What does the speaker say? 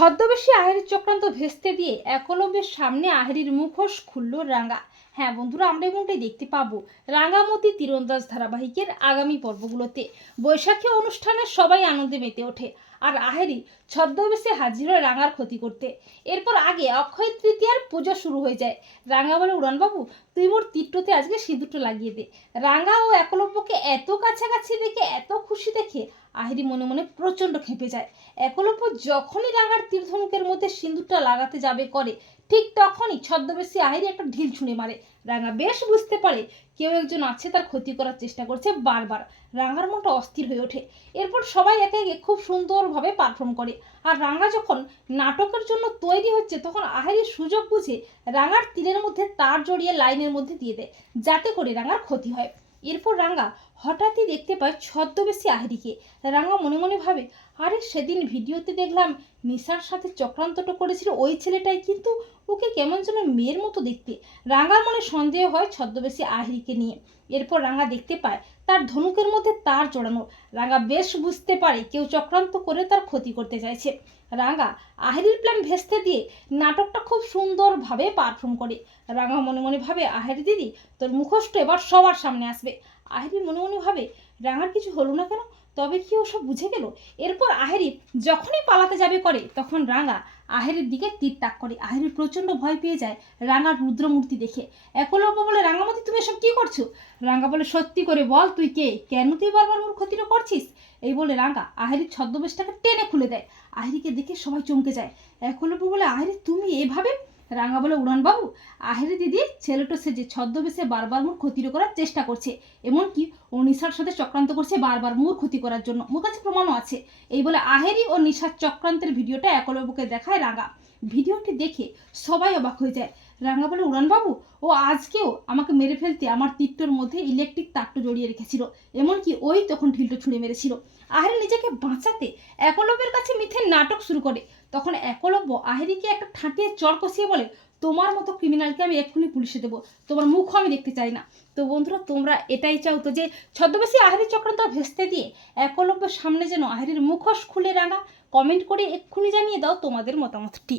ছদ্মবেশী আহেরির চক্রান্ত ভেস্তে দিয়ে একলব্যের সামনে আহেরির মুখোশ খুলল রাঙ্গা। হ্যাঁ বন্ধুরা, আমরা এমনটাই দেখতে পাবো রাঙ্গামতি তীরন্দাজ ধারাবাহিকের আগামী পর্বগুলোতে। বৈশাখী অনুষ্ঠানে সবাই আনন্দে মেতে ওঠে আর আহেরি ছদ্মবেশে হাজির হয় রাঙার ক্ষতি করতে। এরপর আগে অক্ষয় তৃতীয়ার পুজো শুরু হয়ে যায়। রাঙা বলে উড়ানবাবু তুই মোর তীর্থতে আজকে সিঁদুরটা লাগিয়ে দে। রাঙা ও একলব্যকে এত কাছাকাছি দেখে, এত খুশি দেখে আহিরি মনে মনে প্রচণ্ড খেপে যায়। একলব্য যখনই রাঙার তীর্ধনুকের মধ্যে সিঁদুরটা লাগাতে যাবে করে, ঠিক তখনই ছদ্মবেশী আহিরি একটা ঢিল ছুঁড়ে মারে। রাঙা বেশ বুঝতে পারে কেউ একজন আছে তার ক্ষতি করার চেষ্টা করছে বারবার। রাঙার মনটা অস্থির হয়ে ওঠে। এরপর সবাই একে একে খুব সুন্দরভাবে পারফর্ম করে। আর রাঙা যখন নাটকের জন্য তৈরি হচ্ছে, তখন আহেরি সুযোগ বুঝে রাঙার তীরের মধ্যে তার জড়িয়ে লাইনের মধ্যে দিয়ে দেয়, যাতে করে রাঙার ক্ষতি হয়। এরপর রাঙা হঠাৎই দেখতে পায় ছদ্মবেশী আহেরিকে। রাঙা মনে মনে ভাবে, আরে, সেদিন ভিডিওতে দেখলাম নিশার সাথে চক্রান্তটা করেছিল ওই ছেলেটাই, কিন্তু ওকে কেমন যেন মেয়ের মতো দেখতে। রাঙার মনে সন্দেহ হয় ছদ্মবেশী আহেরিকে নিয়ে। এরপর রাঙা দেখতে পায় তার ধনুকের মধ্যে তার জড়ানো। রাঙা বেশ বুঝতে পারে কেউ চক্রান্ত করে তার ক্ষতি করতে চাইছে। রাঙা আহেরির প্ল্যান ভেস্তে দিয়ে নাটকটা খুব সুন্দরভাবে পারফর্ম করে। রাঙা মনে মনে ভাবে, আহেরি দিদি, তোর মুখোশটা এবার সবার সামনে আসবে। আহেরি মনে মনে ভাবে, রাঙার কিছু হলো না কেন? তবে কি ও সব বুঝে গেল? এরপর আহেরি যখনই পালাতে যাবে করে, তখন রাঙা আহেরের দিকে তীর তাক করে। আহেরের প্রচণ্ড ভয় পেয়ে যায় রাঙার রুদ্রমূর্তি দেখে। একলব্য বলে রাঙামতি তুমি এসব কী করছ? রাঙা বলে, সত্যি করে বল, তুই কে? কেন তুই বারবার মোর ক্ষতিটা করছিস? এই বলে রাঙা আহেরির ছদ্মবেশটাকে টেনে খুলে দেয়। আহেরিকে দেখে সবাই চমকে যায়। একলব্য বলে, আহেরি, তুমি এভাবে রাঙা বলে উড়ানবাবু? আহেরে দিদি, ছেলেটা সেজে ছদ্মবেশে বারবার মোর ক্ষতির করার চেষ্টা করছে। এমনকি ও নিশার সাথে চক্রান্ত করছে বারবার মোর ক্ষতি করার জন্য। মোর কাছে প্রমাণও আছে। এই বলে আহেরি ও নিশার চক্রান্তের ভিডিওটা একলব্যকে দেখায় রাঙা। ভিডিওটি দেখে সবাই অবাক হয়ে যায়। রাঙা বলে, উড়ানবাবু, ও আজকেও আমাকে মেরে ফেলতে আমার তীরটোর মধ্যে ইলেকট্রিক তারটা জড়িয়ে রেখেছিল। এমনকি ওই তখন ঢিলটো ছুঁড়ে মেরেছিল। আহেরি, নিজেকে বাঁচাতে একলব্যের কাছে মিথ্যে নাটক শুরু করে। তখন একলব্য আহেরিকে একটা ঠাঁটিয়ে চর কষিয়ে বলে, তোমার মতো ক্রিমিনালকে আমি এক্ষুনি পুলিশে দেবো। তোমার মুখও আমি দেখতে চাই না। তো বন্ধুরা, তোমরা এটাই চাও তো যে, ছদ্মবেশী আহেরি চক্রান্ত ভেস্তে দিয়ে একলব্যের সামনে যেন আহেরির মুখোশ খুলে রাঙা, কমেন্ট করে এক্ষুনি জানিয়ে দাও তোমাদের মতামতটি।